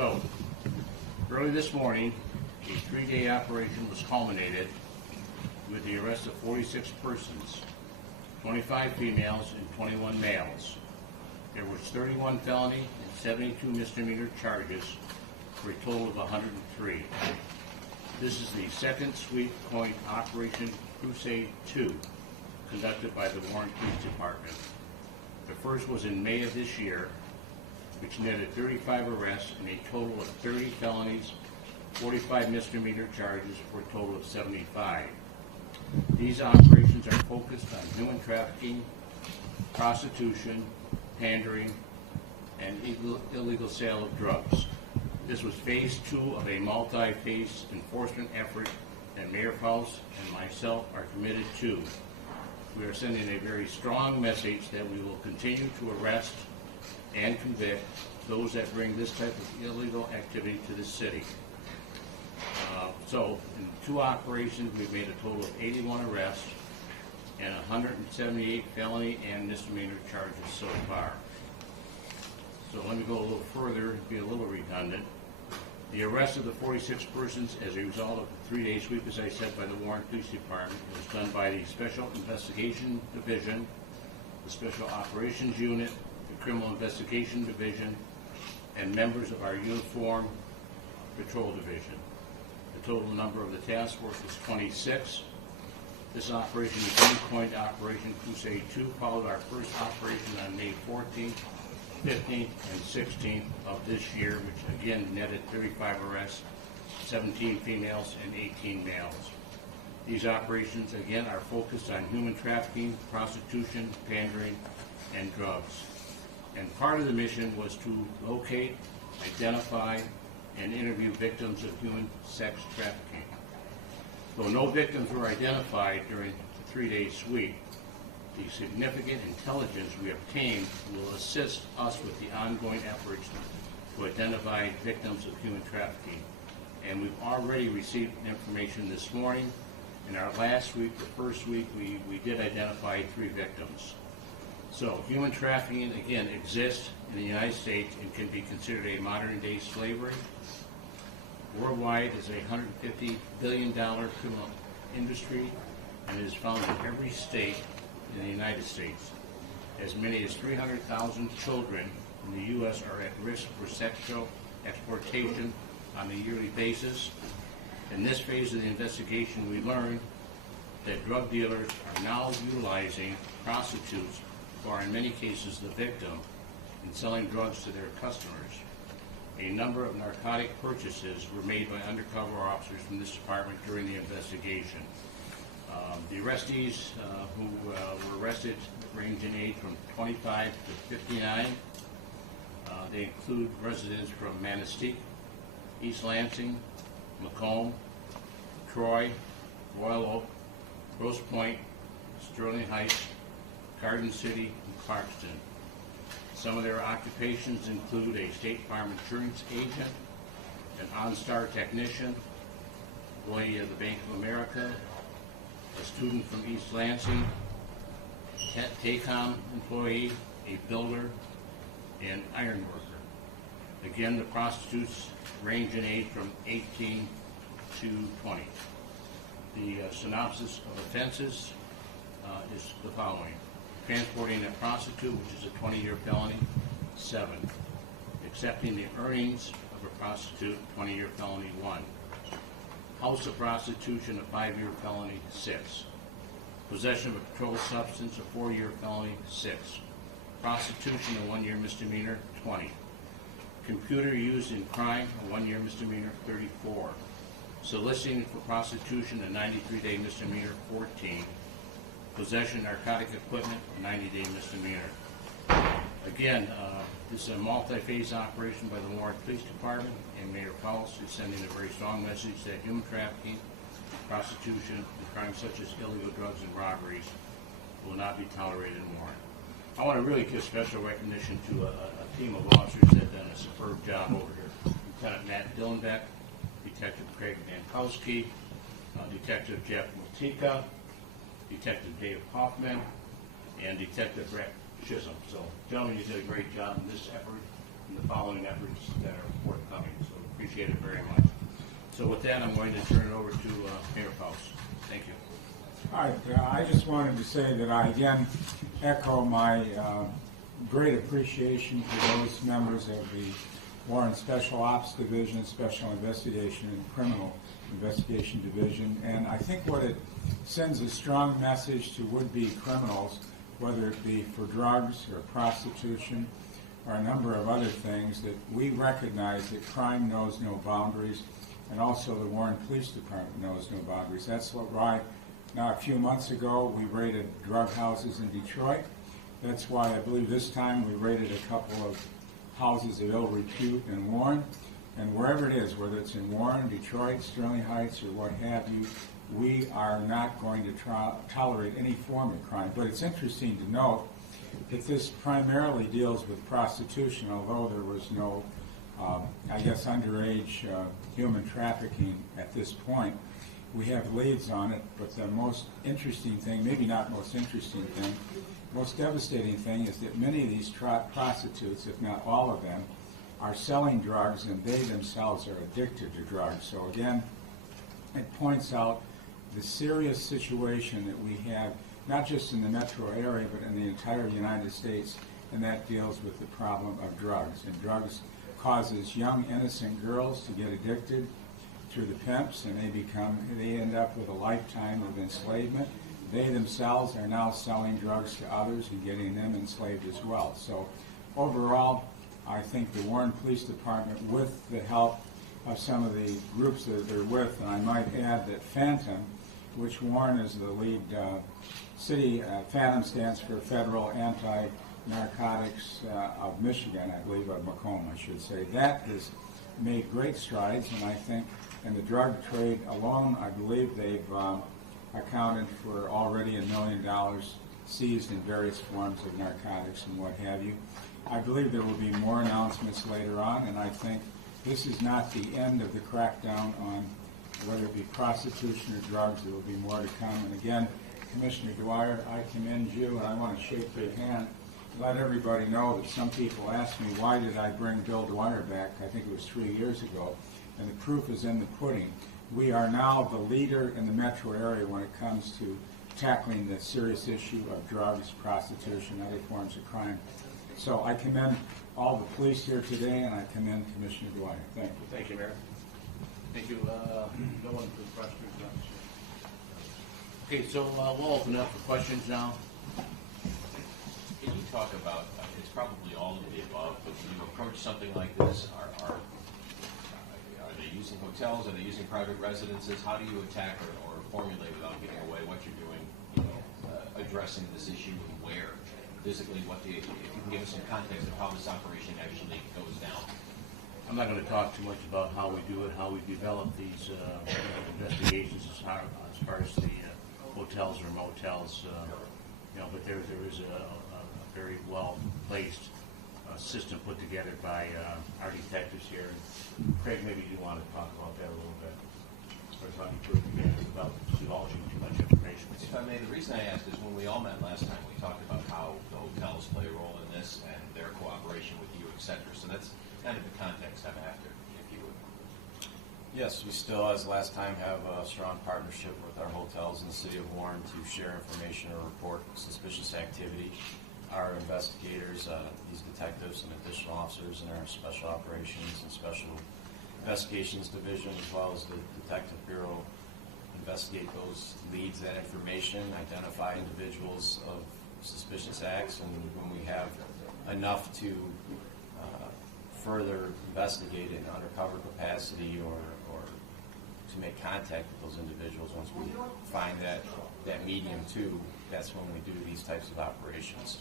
So, early this morning, a 3-day operation was culminated with the arrest of 46 persons, 25 females and 21 males. There was 31 felony and 72 misdemeanor charges for a total of 103. This is the second sweep coin Operation Crusade 2 conducted by the Warren Police Department. The first was in May of this year, which netted 35 arrests and a total of 30 felonies, 45 misdemeanor charges for a total of 75. These operations are focused on human trafficking, prostitution, pandering, and illegal sale of drugs. This was phase 2 of a multi-phase enforcement effort that Mayor Paulse and myself are committed to. We are sending a very strong message that we will continue to arrest and convict those that bring this type of illegal activity to the city. So in 2 operations, we've made a total of 81 arrests and 178 felony and misdemeanor charges so far. So let me go a little further and be a little redundant. The arrest of the 46 persons as a result of the 3-day sweep, as I said, by the Warren Police Department, was done by the Special Investigation Division, the Special Operations Unit, the Criminal Investigation Division, and members of our Uniform Patrol Division. The total number of the task force was 26. This operation is coined Operation Crusade 2, followed our first operation on May 14th, 15th, and 16th of this year, which again netted 35 arrests, 17 females and 18 males. These operations again are focused on human trafficking, prostitution, pandering, and drugs. And part of the mission was to locate, identify, and interview victims of human sex trafficking. Though no victims were identified during the 3-day sweep, the significant intelligence we obtained will assist us with the ongoing efforts to identify victims of human trafficking. And we've already received information this morning. In our last week, the first week, we did identify 3 victims. So human trafficking, again, exists in the United States and can be considered a modern-day slavery. Worldwide, it's a $150 billion criminal industry and is found in every state in the United States. As many as 300,000 children in the U.S. are at risk for sexual exploitation on a yearly basis. In this phase of the investigation, we learned that drug dealers are now utilizing prostitutes, who are in many cases the victim, in selling drugs to their customers. A number of narcotic purchases were made by undercover officers from this department during the investigation. The arrestees who were arrested range in age from 25 to 59. They include residents from Manistee, East Lansing, Macomb, Troy, Royal Oak, Grosse Pointe, Sterling Heights, Garden City, and Clarkston. Some of their occupations include a State Farm insurance agent, an OnStar technician, employee of the Bank of America, a student from East Lansing, TACOM employee, a builder, and iron worker. Again, the prostitutes range in age from 18 to 20. The synopsis of offenses is the following. Transporting a prostitute, which is a 20-year felony, 7. Accepting the earnings of a prostitute, 20-year felony, 1. House of prostitution, a 5-year felony, 6. Possession of a controlled substance, a 4-year felony, 6. Prostitution, a 1-year misdemeanor, 20. Computer used in crime, a 1-year misdemeanor, 34. Soliciting for prostitution, a 93-day misdemeanor, 14. Possession of narcotic equipment, a 90-day misdemeanor. Again, this is a multi-phase operation by the Warren Police Department, and Mayor Paulse is sending a very strong message that human trafficking, prostitution, and crimes such as illegal drugs and robberies will not be tolerated in Warren. I want to really give special recognition to a team of officers that have done a superb job over here. Lieutenant Matt Dillenbeck, Detective Craig Dankowski, Detective Jeff Matika, Detective Dave Hoffman, and Detective Brett Chisholm. So, gentlemen, you did a great job in this effort and the following efforts that are forthcoming. So with that, I'm going to turn it over to Mayor Faust. Thank you. All right, I just wanted to say that I again echo my great appreciation for those members of the Warren Special Ops Division, Special Investigation and Criminal Investigation Division, and I think what it sends a strong message to would-be criminals, whether it be for drugs or prostitution or a number of other things, that we recognize that crime knows no boundaries, and also the Warren Police Department knows no boundaries. That's why now a few months ago we raided drug houses in Detroit. That's why I believe this time we raided a couple of houses of ill repute in Warren. And wherever it is, whether it's in Warren, Detroit, Sterling Heights, or what have you, we are not going to tolerate any form of crime. But it's interesting to note that this primarily deals with prostitution, although there was no, I guess, underage human trafficking at this point. We have leads on it, but the most interesting thing, maybe not most interesting thing, most devastating thing is that many of these prostitutes, if not all of them, are selling drugs, and they themselves are addicted to drugs. So again, it points out the serious situation that we have, not just in the metro area, but in the entire United States, and that deals with the problem of drugs. And drugs causes young, innocent girls to get addicted through the pimps, and they end up with a lifetime of enslavement. They themselves are now selling drugs to others and getting them enslaved as well. So overall, I think the Warren Police Department, with the help of some of the groups that they're with, and I might add that Phantom, which Warren is the lead city, Phantom stands for Federal Anti-Narcotics of Michigan, I believe, of Macomb, I should say. That has made great strides, and I think in the drug trade alone, I believe they've accounted for already $1 million seized in various forms of narcotics and what have you. I believe there will be more announcements later on, and I think this is not the end of the crackdown on whether it be prostitution or drugs. There will be more to come. And again, Commissioner Dwyer, I commend you, and I want to shake your hand, let everybody know that some people ask me, why did I bring Bill Dwyer back? I think it was 3 years ago, and the proof is in the pudding. We are now the leader in the metro area when it comes to tackling the serious issue of drugs, prostitution, other forms of crime. So I commend all the police here today, and I commend Commissioner Dwyer. Thank you. Thank you, Mayor. Thank you. No one for questions? Okay, so we'll open up for questions now. Can you talk about, it's probably all of the above, but when you approach something like this, are they using hotels? Are they using private residences? How do you attack or formulate without giving away what you're doing, addressing this issue and where? Physically, if you can give us some context of how this operation actually goes down. I'm not going to talk too much about how we do it, how we develop these investigations as far as the hotels or motels, but there is a very well-placed system put together by our detectives here. Craig, maybe you want to talk about that a little bit, as far as how you put it together without divulging too much information. If I may, the reason I asked is when we all met last time, we talked about how the hotels play a role in this and their cooperation with you, etc. So that's kind of the context I'm after, if you would. Yes, we still, as last time, have a strong partnership with our hotels in the city of Warren to share information or report suspicious activity. Our investigators, these detectives and additional officers in our Special Operations and Special Investigations Division, as well as the Detective Bureau, investigate those leads, that information, identify individuals of suspicious acts, and when we have enough to further investigate in undercover capacity or to make contact with those individuals, once we find that medium too, that's when we do these types of operations.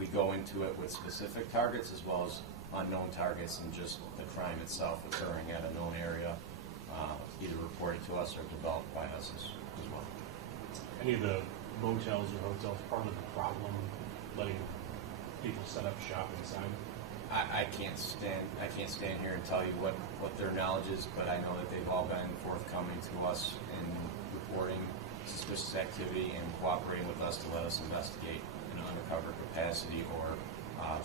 We go into it with specific targets as well as unknown targets and just the crime itself occurring at a known area, either reported to us or developed by us as well. Any of the motels or hotels part of the problem, letting people set up shop inside? I can't stand here and tell you what their knowledge is, but I know that they've all been forthcoming to us in reporting suspicious activity and cooperating with us to let us investigate in an undercover capacity or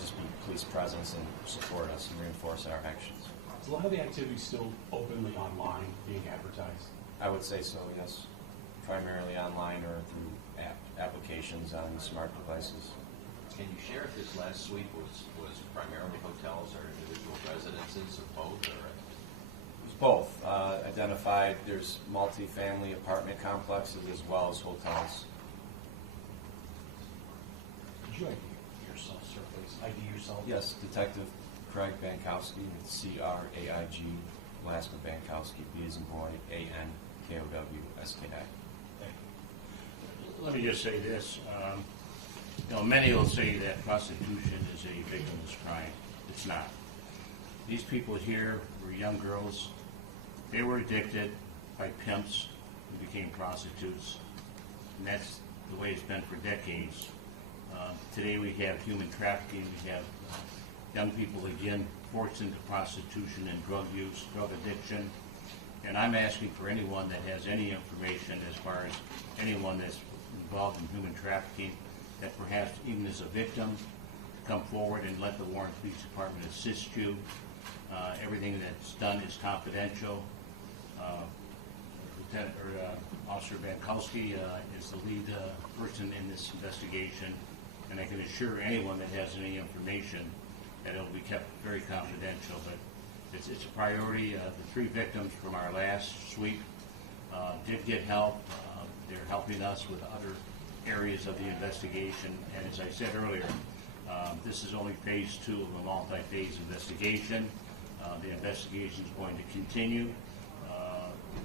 just be police presence and support us and reinforce our actions. Is a lot of the activity still openly online being advertised? I would say so, yes. Primarily online or through applications on smart devices. Can you share if this last sweep was primarily hotels or individual residences or both? Or It's both. Identified, there's multi-family apartment complexes as well as hotels. Could you ID yourself, sir, please? ID yourself? Yes, Detective Craig Bankowski, it's C-R-A-I-G, last of Bankowski, B as in boy, A-N-K-O-W-S-K-I. Let me just say this. Many will say that prostitution is a victimless crime. It's not. These people here were young girls. They were addicted by pimps who became prostitutes. And that's the way it's been for decades. Today we have human trafficking. We have young people, again, forced into prostitution and drug use, drug addiction. And I'm asking for anyone that has any information as far as anyone that's involved in human trafficking, that perhaps even as a victim, come forward and let the Warren Police Department assist you. Everything that's done is confidential. Officer Bankowski is the lead person in this investigation, and I can assure anyone that has any information that it will be kept very confidential. But it's a priority. The 3 victims from our last sweep did get help. They're helping us with other areas of the investigation. And as I said earlier, this is only phase 2 of a multi-phase investigation. The investigation is going to continue.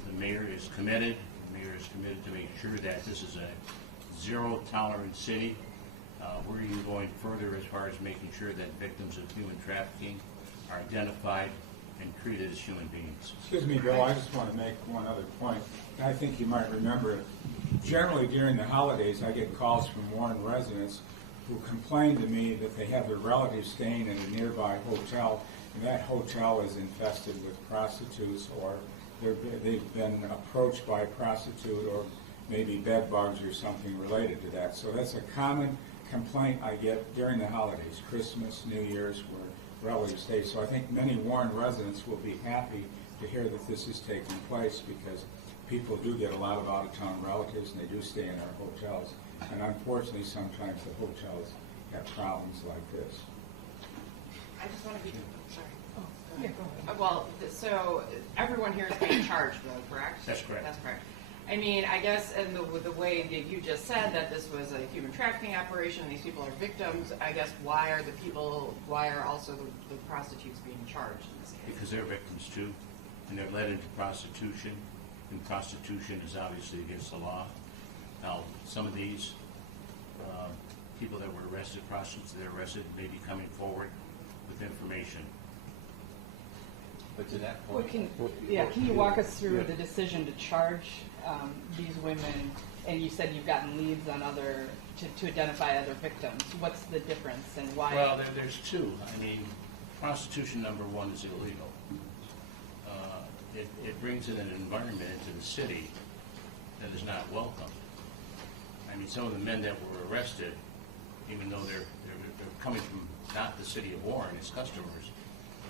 The mayor is committed. The mayor is committed to make sure that this is a zero-tolerance city. We're even going further as far as making sure that victims of human trafficking are identified and treated as human beings. Excuse me, Bill, I just want to make one other point. I think you might remember it. Generally during the holidays, I get calls from Warren residents who complain to me that they have their relatives staying in a nearby hotel, and that hotel is infested with prostitutes, or they've been approached by a prostitute, or maybe bed bugs or something related to that. So that's a common complaint I get during the holidays, Christmas, New Year's, where relatives stay. So I think many Warren residents will be happy to hear that this is taking place, because people do get a lot of out-of-town relatives, and they do stay in our hotels. And unfortunately, sometimes the hotels have problems like this. I just want to be, sorry. Well, so everyone here is being charged, though, correct? That's correct. That's correct. I mean, I guess, and the way that you just said that this was a human trafficking operation, these people are victims, I guess, why are also the prostitutes being charged in this case? Because they're victims too, and they're led into prostitution, and prostitution is obviously against the law. Now, some of these people that were arrested, prostitutes that are arrested, may be coming forward with information. but to that Well, point, can you walk us through the decision to charge these women? And you said you've gotten leads on to identify other victims. What's the difference and why? Well, there's 2. I mean, prostitution, number 1, is illegal. It brings in an environment into the city that is not welcome. I mean, some of the men that were arrested, even though they're coming from not the city of Warren as customers,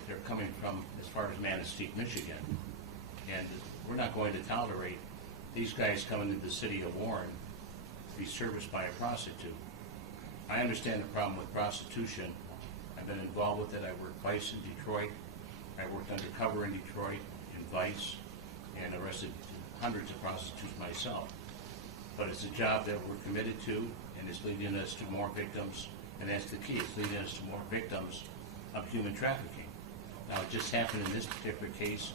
they're coming from as far as Manistee, Michigan. And we're not going to tolerate these guys coming into the city of Warren to be serviced by a prostitute. I understand the problem with prostitution. I've been involved with it. I worked Vice in Detroit. I worked undercover in Detroit in Vice and arrested hundreds of prostitutes myself. But it's a job that we're committed to, and it's leading us to more victims, and that's the key. It's leading us to more victims of human trafficking. Now, it just happened in this particular case.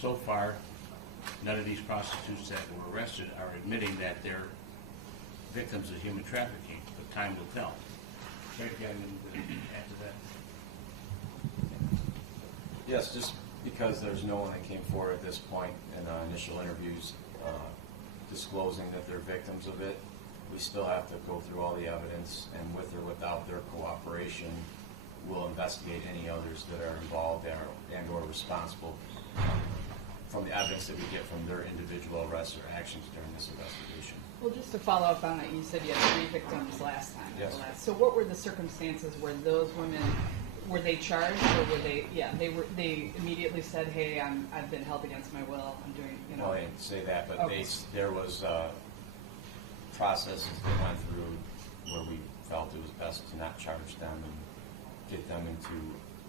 So far, none of these prostitutes that were arrested are admitting that they're victims of human trafficking, but time will tell. Craig, you have anything to add to that? Yes, just because there's no one that came forward at this point in initial interviews disclosing that they're victims of it, we still have to go through all the evidence, and with or without their cooperation, we'll investigate any others that are involved and or responsible from the evidence that we get from their individual arrests or actions during this investigation. Well, just to follow up on that, you said you had 3 victims last time. Yes. So what were the circumstances where those women were they charged, or were they, yeah, they immediately said, hey, I've been held against my will, I'm doing, you know. Well, I didn't say that, but Okay. there was processes they went through where we felt it was best to not charge them and get them into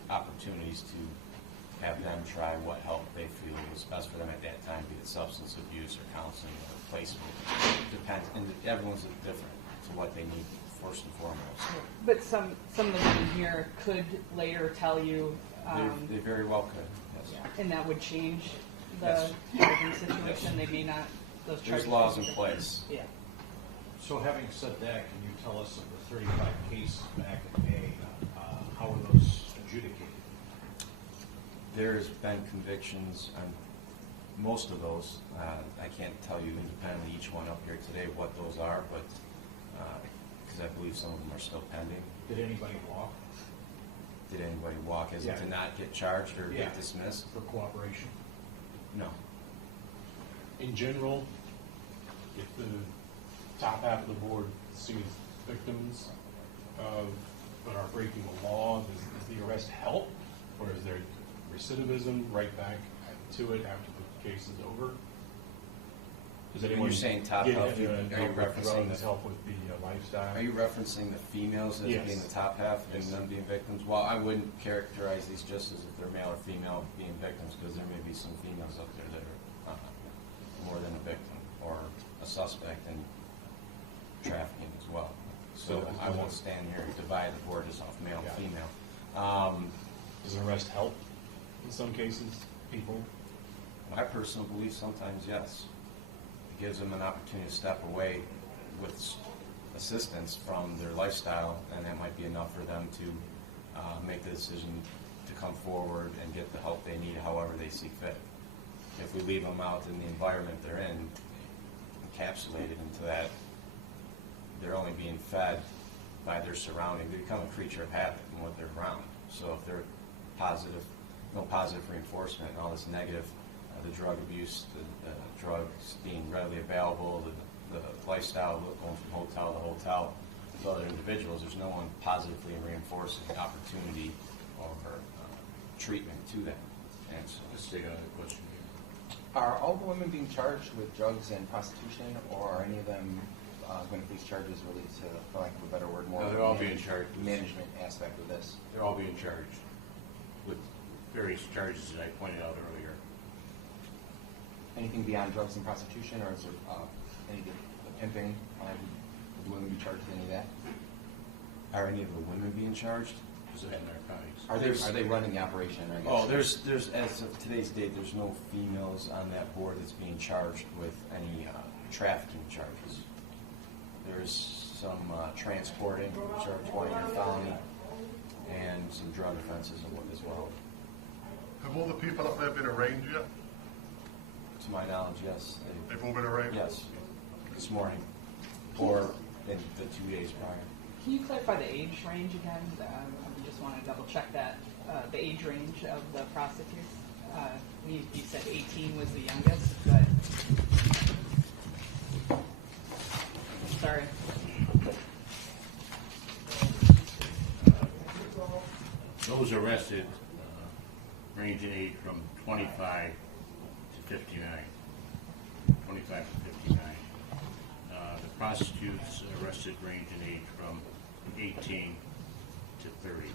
opportunities to have them try what help they feel was best for them at that time, be it substance abuse or counseling or placement. Depends, and everyone's different to what they need first and foremost. But some of the women here could later tell you, They very well could, yes. and that would change the Yes. charging situation, they may not, those charges. There's laws in place. Yeah. So having said that, can you tell us of the 35 cases back in May, how were those adjudicated? There's been convictions on most of those. I can't tell you independently each one up here today what those are, but, because I believe some of them are still pending. Did anybody walk Did anybody walk as in Yeah. to not get charged or Yeah. get dismissed? for cooperation? No. In general, if the top half of the board sees victims of, that are breaking the law, does the arrest help? Or is there recidivism right back to it after the case is over? Does When anyone you're saying top get, half, are you help with referencing drugs, the, help with the lifestyle? are you referencing the females as Yes. being the top half and Yes. them being victims? Well, I wouldn't characterize these just as if they're male or female being victims, because there may be some females out there that are more than a victim or a suspect in trafficking as well. So I won't stand here and divide the board just off male and Yeah. female. Does an arrest help in some cases, people? My personal belief, sometimes yes. It gives them an opportunity to step away with assistance from their lifestyle, and that might be enough for them to make the decision to come forward and get the help they need however they see fit. If we leave them out in the environment they're in, encapsulated into that, they're only being fed by their surrounding. They become a creature of habit in what they're around. So if they're positive, no positive reinforcement, and all this negative, the drug abuse, the drugs being readily available, the lifestyle going from hotel to hotel with other individuals, there's no one positively reinforcing the opportunity or treatment to them. And so, Let's take another question here. Are all the women being charged with drugs and prostitution, or are any of them going to face charges related to, for lack of a better word, more No, they're all being charged. management aspect of this? They're all being charged with various charges that I pointed out earlier. Anything beyond drugs and prostitution, or is there anything, the pimping, would the women be charged with any of that? are any of the women being charged? Is it narcotics? Are they running the operation, I guess? Oh, there's, as of today's date, there's no females on that board that's being charged with any trafficking charges. There's some transporting, which are 20-year felony, and some drug offenses as well. Have all the people up there been arraigned yet? To my knowledge, yes. They've all been arraigned? Yes, this morning, or in the 2 days prior. Can you clarify the age range again? I just want to double check that, the age range of the prostitutes. You said 18 was the youngest, but, sorry. Those arrested range in age from 25 to 59. 25 to 59. The prostitutes arrested range in age from 18 to 30.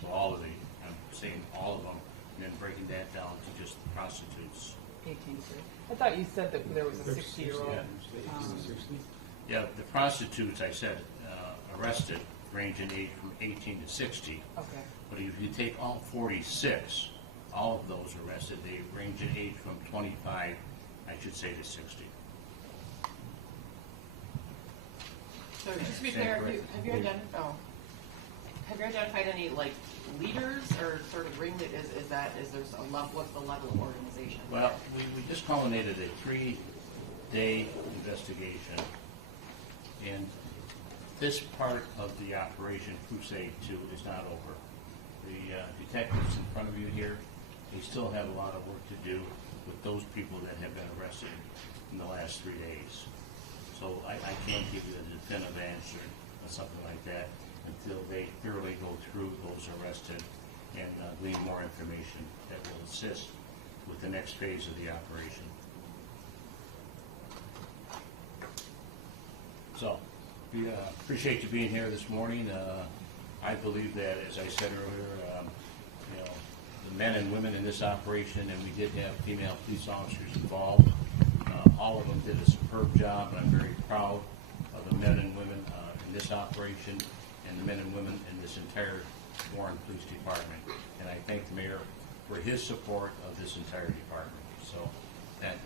So all of the, I'm saying all of them, and then breaking that down to just the prostitutes. 18 to 30. I thought you said that there was a 60-year-old. Yeah, the prostitutes, I said, arrested range in age from 18 to 60. Okay. But if you take all 46, all of those arrested, they range in age from 25, I should say, to 60. So just to be clear, have you identified any like leaders or sort of ringleaders? Is there a level? What's the level of organization? Well, we just culminated a 3-day investigation, and this part of the Operation Crusade 2 is not over. The detectives in front of you here, they still have a lot of work to do with those people that have been arrested in the last 3 days. So I can't give you a definitive answer or something like that until they thoroughly go through those arrested and glean more information that will assist with the next phase of the operation. So, we appreciate you being here this morning. I believe that, as I said earlier, you know, the men and women in this operation, and we did have female police officers involved, all of them did a superb job, and I'm very proud of the men and women in this operation and the men and women in this entire Warren Police Department. And I thank the mayor for his support of this entire department. So, that